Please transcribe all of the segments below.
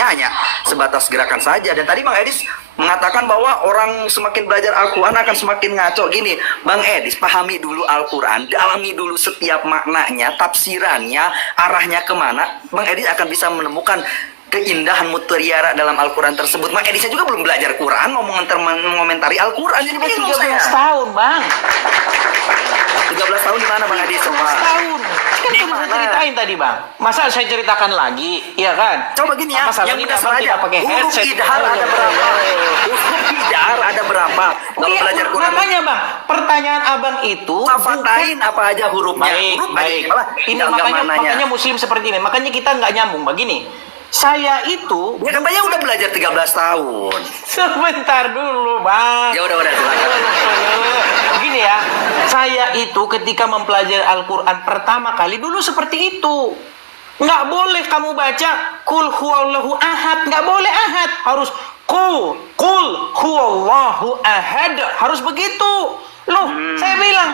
artinya hanya sebatas gerakan saja. Dan tadi Bang Edis mengatakan bahwa orang semakin belajar Al-Quran akan semakin ngaco. Gini, Bang Edis, pahami dulu Al-Quran, dalami dulu setiap maknanya, tafsirannya, arahnya kemana. Bang Edis akan bisa menemukan keindahan mutiara dalam Al-Quran tersebut. Bang Edisnya juga belum belajar Quran, mau mengomentari Al-Quran. Jadi bingung 13 saya. tahun, Bang. 13 tahun di mana Bang Edis? 13 tahun. Kan Di sudah saya mana? ceritain tadi, Bang. Masa saya ceritakan lagi? Iya kan? Coba gini ya, Masalahnya yang Abang dasar aja. tidak pakai Huruf headset. idhar ada berapa? Huruf idhar ada berapa? Kalau Iya, belajar Quran, makanya, Bang, pertanyaan Abang itu fafatain apa aja hurufnya? baik, Huruf baik. malah Ini enggak makanya muslim seperti ini. Makanya kita nggak nyambung begini. Saya itu Ya katanya udah belajar 13 tahun. sebentar dulu, Bang. Ya udah silakan. Begini ya, saya itu ketika mempelajari Al-Quran pertama kali dulu seperti itu. Nggak boleh kamu baca Qul huwallahu ahad, nggak boleh ahad, harus Qul huwallahu ahad, harus begitu. Loh, saya bilang,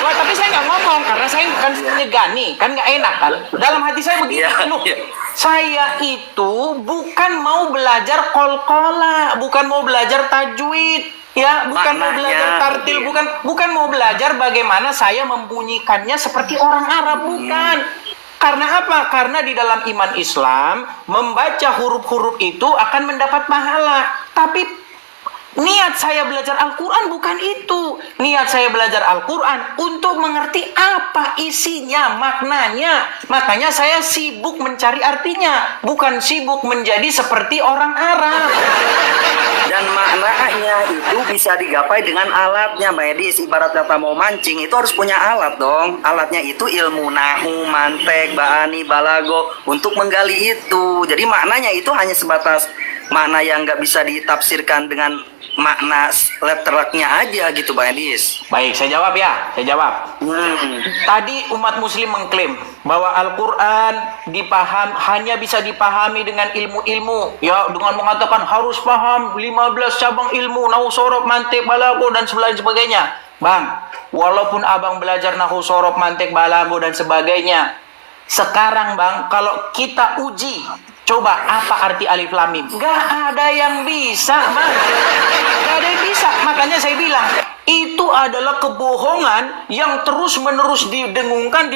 wah, tapi saya nggak ngomong karena saya bukan nyegani, kan nggak enak kan. Dalam hati saya begini, Iya, loh, iya. saya itu bukan mau belajar qalqalah, bukan mau belajar tajwid, ya, bukan mau Maknanya, belajar tartil, iya. bukan mau belajar bagaimana saya membunyikannya seperti orang Arab, bukan. Karena apa? Karena di dalam iman Islam membaca huruf-huruf itu akan mendapat pahala. Tapi niat saya belajar Al-Quran bukan itu. Niat saya belajar Al-Quran untuk mengerti apa isinya, maknanya. Makanya saya sibuk mencari artinya, bukan sibuk menjadi seperti orang Arab. Dan maknanya itu bisa digapai dengan alatnya, Mbak Edis. Ibarat kata mau mancing, itu harus punya alat dong. Alatnya itu ilmu nahu, mantek, ba'ani, balago, untuk menggali itu. Jadi maknanya itu hanya sebatas makna yang nggak bisa ditafsirkan dengan makna letternya aja gitu, Mbak Edis. Baik, saya jawab ya. Saya jawab. Tadi umat muslim mengklaim bahwa Al-Quran hanya bisa dipahami dengan ilmu-ilmu, ya, dengan mengatakan harus paham 15 cabang ilmu, nahu sorob, mantik, balago, dan sebagainya. Bang, walaupun abang belajar nahu sorob, mantik, balago, dan sebagainya, sekarang Bang, kalau kita uji, coba apa arti alif lam mim? Gak ada yang bisa, Bang. Gak ada yang bisa. Makanya saya bilang, itu adalah kebohongan yang terus-menerus didengungkan,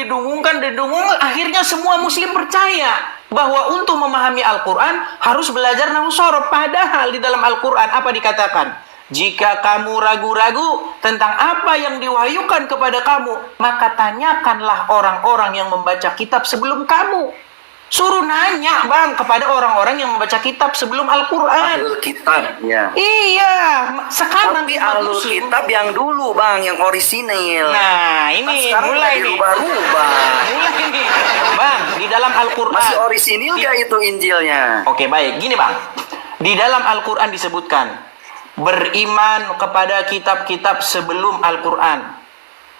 akhirnya semua muslim percaya bahwa untuk memahami Al-Quran harus belajar nahwu sorob. Padahal di dalam Al-Quran apa dikatakan? Jika kamu ragu-ragu tentang apa yang diwahyukan kepada kamu, maka tanyakanlah orang-orang yang membaca kitab sebelum kamu. Suruh nanya, Bang, kepada orang-orang yang membaca kitab sebelum Al-Quran. Ahlul kitab, ya. Iya, sekarang Tapi ahlul kitab yang dulu, Bang, yang orisinil. Nah, ini sekarang mulai nih. dirubah-rubah. Mulai nih. Bang, di dalam Al-Quran. Masih orisinil gak itu Injilnya? Oke, baik. Gini, Bang. Di dalam Al-Quran disebutkan beriman kepada kitab-kitab sebelum Al-Quran.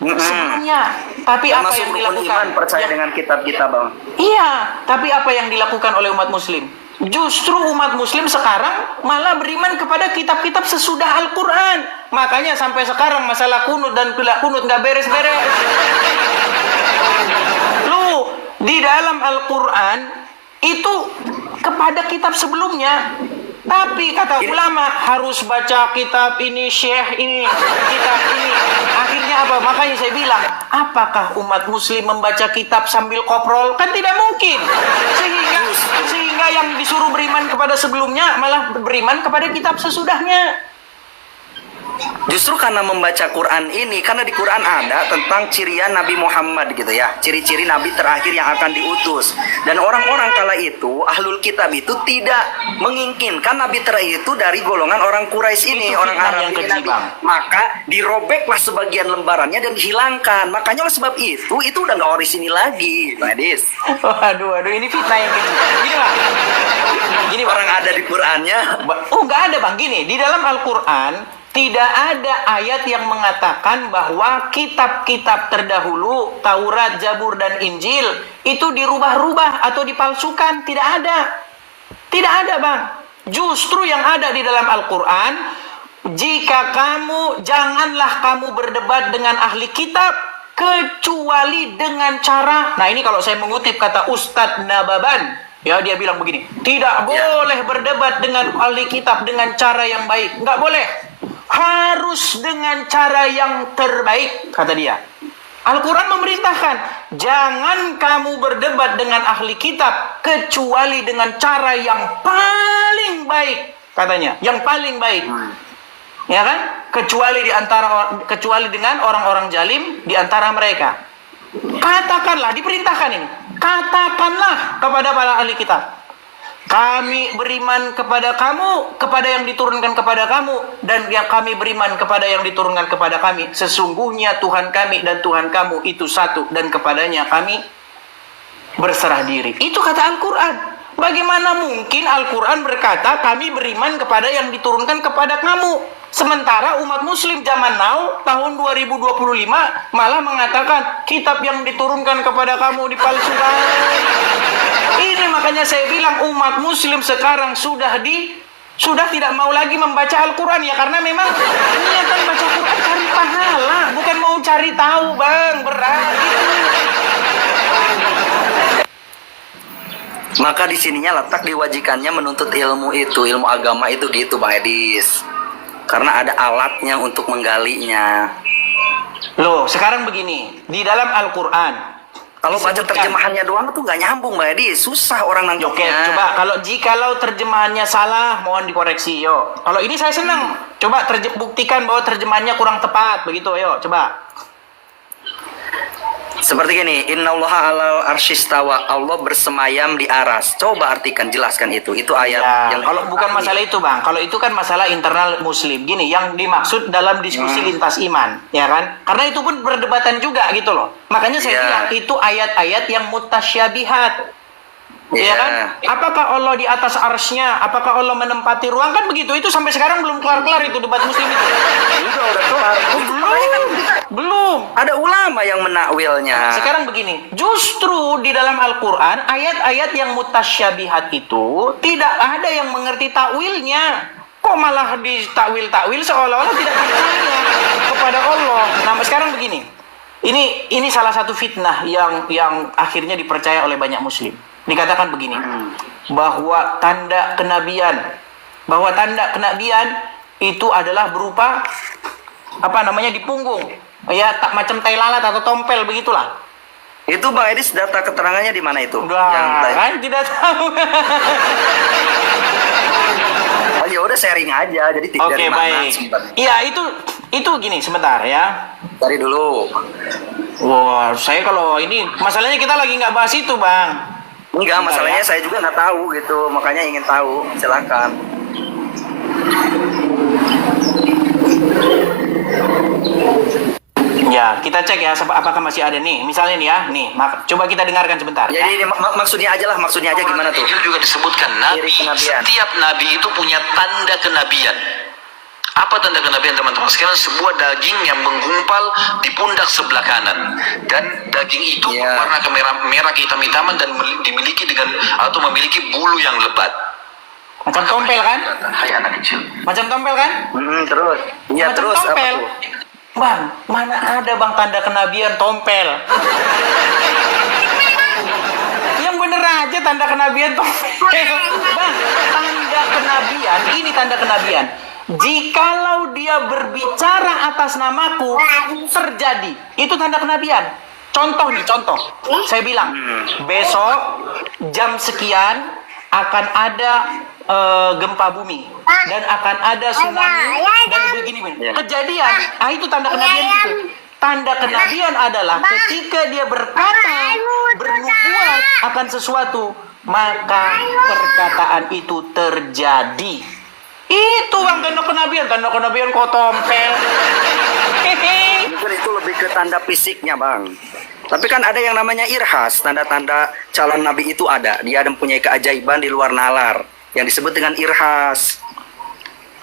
Sebelumnya. Tapi apa yang dilakukan? Iman percaya dengan kitab-kitab, Bang. Iya, tapi apa yang dilakukan oleh umat muslim? Justru umat muslim sekarang malah beriman kepada kitab-kitab sesudah Al-Quran. Makanya sampai sekarang masalah kunut dan tidak kunut nggak beres-beres. Lu, di dalam Al-Quran itu kepada kitab sebelumnya. Tapi kata ulama harus baca kitab ini, syekh ini, kitab ini. Akhirnya apa? Makanya saya bilang, apakah umat muslim membaca kitab sambil koprol? Kan tidak mungkin. Sehingga yang disuruh beriman kepada sebelumnya malah beriman kepada kitab sesudahnya. Justru karena membaca Quran ini, karena di Quran ada tentang cirian Nabi Muhammad gitu ya, ciri-ciri Nabi terakhir yang akan diutus. Dan orang-orang kala itu, ahlul kitab itu tidak menginginkan Nabi terakhir itu dari golongan orang Quraisy ini, Itu orang fitnah Arab yang ini, keji, Nabi. Bang. Maka dirobeklah sebagian lembarannya dan dihilangkan. Makanya oleh sebab itu udah nggak orisinil lagi, Pak Adis. Waduh, ini fitnah yang keji. Gini, Bang. Gini, Bang. Orang ada di Qurannya. Oh, nggak ada, Bang. Gini, di dalam Al-Quran tidak ada ayat yang mengatakan bahwa kitab-kitab terdahulu, Taurat, Zabur, dan Injil, itu dirubah-rubah atau dipalsukan. Tidak ada. Tidak ada, Bang. Justru yang ada di dalam Al-Quran, janganlah kamu berdebat dengan ahli kitab, kecuali dengan cara, nah ini kalau saya mengutip kata Ustadz Nababan, Ya, dia bilang begini, tidak boleh berdebat dengan ahli kitab dengan cara yang baik. Nggak boleh. Harus dengan cara yang terbaik, kata dia. Al-Quran memerintahkan, jangan kamu berdebat dengan ahli kitab kecuali dengan cara yang paling baik, katanya. Yang paling baik. Ya kan? Kecuali dengan orang-orang jalim di antara mereka. Katakanlah, diperintahkan ini. Katakanlah kepada para ahli kitab, kami beriman kepada kamu, kepada yang diturunkan kepada kamu, dan yang kami beriman kepada yang diturunkan kepada kami. Sesungguhnya Tuhan kami dan Tuhan kamu itu satu, dan kepadanya kami berserah diri. Itu kata Al-Quran. Bagaimana mungkin Al-Quran berkata kami beriman kepada yang diturunkan kepada kamu, sementara umat muslim zaman now tahun 2025 malah mengatakan kitab yang diturunkan kepada kamu dipalsukan. Ini makanya saya bilang umat muslim sekarang sudah tidak mau lagi membaca Al-Quran, ya, karena memang niatan baca Quran cari pahala, bukan mau cari tahu, Bang. Berat gitu. Maka di sininya letak diwajikannya menuntut ilmu itu, ilmu agama itu gitu, Bang Edis. Karena ada alatnya untuk menggalinya. Loh, sekarang begini, di dalam Al-Quran Kalau baca terjemahannya doang tuh nggak nyambung, Mbak Edis. Susah orang Oke, nangkepnya. coba kalau terjemahannya salah, mohon dikoreksi, yo. Kalau ini saya senang. Coba buktikan bahwa terjemahannya kurang tepat, begitu, yo. Coba. Seperti gini, Innallaha 'alal arsyistawa, Allah bersemayam di aras. Coba artikan, jelaskan itu. Itu ayat Ya, yang kalau bukan masalah itu, Bang. Kalau itu kan masalah internal muslim. Gini, yang dimaksud dalam diskusi lintas iman, ya kan? Karena itu pun perdebatan juga gitu loh. Makanya saya bilang itu ayat-ayat yang mutasyabihat. Ya kan? Apakah Allah di atas arsy-Nya? Apakah Allah menempati ruang? Kan begitu. Itu sampai sekarang belum kelar-kelar itu debat muslim itu. Udah kelar. Belum. Ada ulama yang menakwilnya. Sekarang begini, justru di dalam Al-Quran ayat-ayat yang mutasyabihat itu tidak ada yang mengerti takwilnya. Kok malah ditakwil-takwil seolah-olah tidak percaya kepada Allah. Nah, sekarang begini, ini salah satu fitnah yang akhirnya dipercaya oleh banyak muslim. Dikatakan begini, bahwa tanda kenabian itu adalah berupa di punggung, ya, tak macam tai lalat atau tompel begitulah. Itu Bang Edis data keterangannya di mana itu? Kan tidak tahu. Oh ya udah sharing aja, jadi Oke, dari mana? baik. Iya, itu gini, sebentar ya. Dari dulu. Wah, saya kalau ini masalahnya kita lagi nggak bahas itu, Bang. Enggak, Bentar, masalahnya ya. saya juga nggak tahu gitu, makanya ingin tahu. Silakan. Ya, kita cek ya apakah masih ada nih. Misalnya nih ya, coba kita dengarkan sebentar. Jadi Ya. ini maksudnya aja gimana tuh? Injil juga disebutkan nabi, Ciri kenabian. setiap nabi itu punya tanda kenabian. Apa tanda kenabian, teman-teman sekalian? Sebuah daging yang menggumpal di pundak sebelah kanan, dan daging itu berwarna merah kehitam-hitaman dan memiliki bulu yang lebat. Macam tompel kan? Hai anak kecil. Macam tompel kan? Terus. Iya, Macam terus apa tompel. tuh? Bang, mana ada Bang tanda kenabian tompel? Yang bener aja tanda kenabian tompel. Bang, tanda kenabian, ini tanda kenabian. Jikalau dia berbicara atas namaku, terjadi. Itu tanda kenabian. Contoh. Saya bilang, besok jam sekian akan ada gempa bumi dan akan ada tsunami dan begini. Kejadian. Itu tanda kenabian itu. Tanda kenabian adalah ketika dia berkata, bernubuat akan sesuatu, maka perkataan itu terjadi. Itu Bang tanda kenabian kok tompel. Mungkin itu lebih ke tanda fisiknya, Bang. Tapi kan ada yang namanya irhas, tanda-tanda calon nabi itu ada. Dia mempunyai keajaiban di luar nalar yang disebut dengan irhas.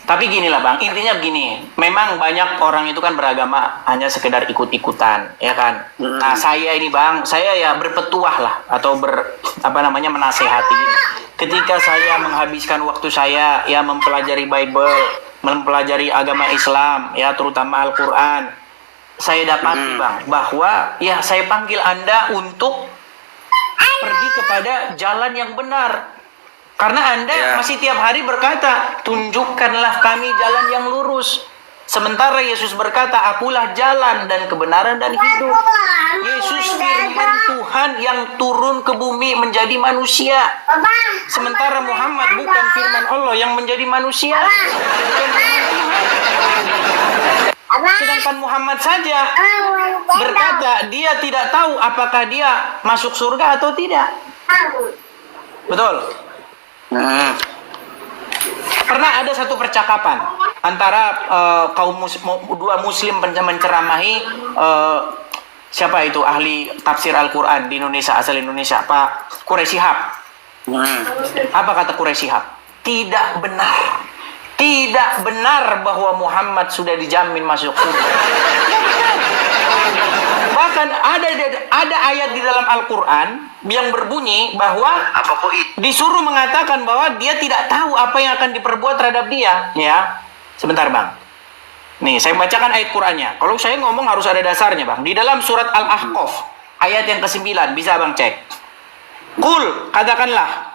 Tapi gini lah Bang, intinya begini. Memang banyak orang itu kan beragama hanya sekedar ikut-ikutan, ya kan? Nah, saya ini Bang, saya ya berpetuah lah atau menasehati ini. Ketika saya menghabiskan waktu saya ya mempelajari Bible, mempelajari agama Islam, ya terutama Al-Quran, saya dapati Bang bahwa ya saya panggil Anda untuk pergi kepada jalan yang benar. Karena Anda masih tiap hari berkata, tunjukkanlah kami jalan yang lurus. Sementara Yesus berkata, akulah jalan dan kebenaran dan hidup. Yesus firman Tuhan yang turun ke bumi menjadi manusia. Sementara Muhammad bukan firman Allah yang menjadi manusia. Bukan firman Tuhan. Sedangkan Muhammad saja berkata, dia tidak tahu apakah dia masuk surga atau tidak. Betul? Pernah ada satu percakapan antara dua muslim menceramahi siapa itu ahli tafsir Al-Quran di Indonesia, asal Indonesia, Pak Quraish Shihab. Apa kata Quraish Shihab? Tidak benar bahwa Muhammad sudah dijamin masuk surga. Bahkan ada ayat di dalam Al-Quran yang berbunyi bahwa disuruh mengatakan bahwa dia tidak tahu apa yang akan diperbuat terhadap dia. Ya, sebentar bang. Nih, saya bacakan ayat Qurannya. Kalau saya ngomong harus ada dasarnya bang. Di dalam surat Al-Ahqaf, ayat yang ke-9, bisa bang cek. Qul, katakanlah,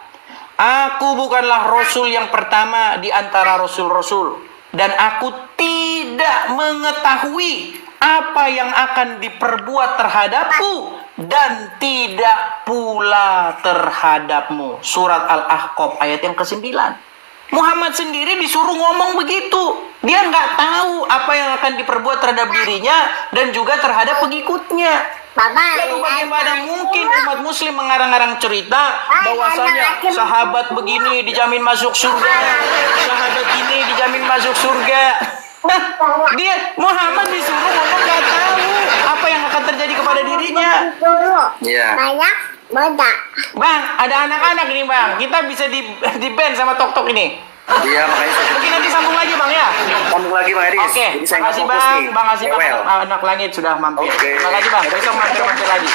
aku bukanlah Rasul yang pertama di antara Rasul-Rasul. Dan aku tidak mengetahui apa yang akan diperbuat terhadapku dan tidak pula terhadapmu. Surat Al-Ahqaf ayat yang ke-9. Muhammad sendiri disuruh ngomong begitu. Dia nggak tahu apa yang akan diperbuat terhadap dirinya dan juga terhadap pengikutnya. Lalu bagaimana mungkin umat muslim mengarang-arang cerita bahwasanya sahabat begini dijamin masuk surga, sahabat ini dijamin masuk surga. Dia Muhammad disuruh ngomong nggak tahu apa yang akan terjadi kepada dirinya. Banyak bodak. Bang, ada anak-anak ini bang. Kita bisa di ban sama tok-tok ini. Iya, makanya saya Mungkin nanti sambung lagi bang ya. sambung lagi Bang Edis. Oke, Jadi saya terima kasih nggak fokus bang. nih. Bang kasih bang. Well. Anak langit sudah mampir. Oke. Terima kasih bang. Besok mampir lagi.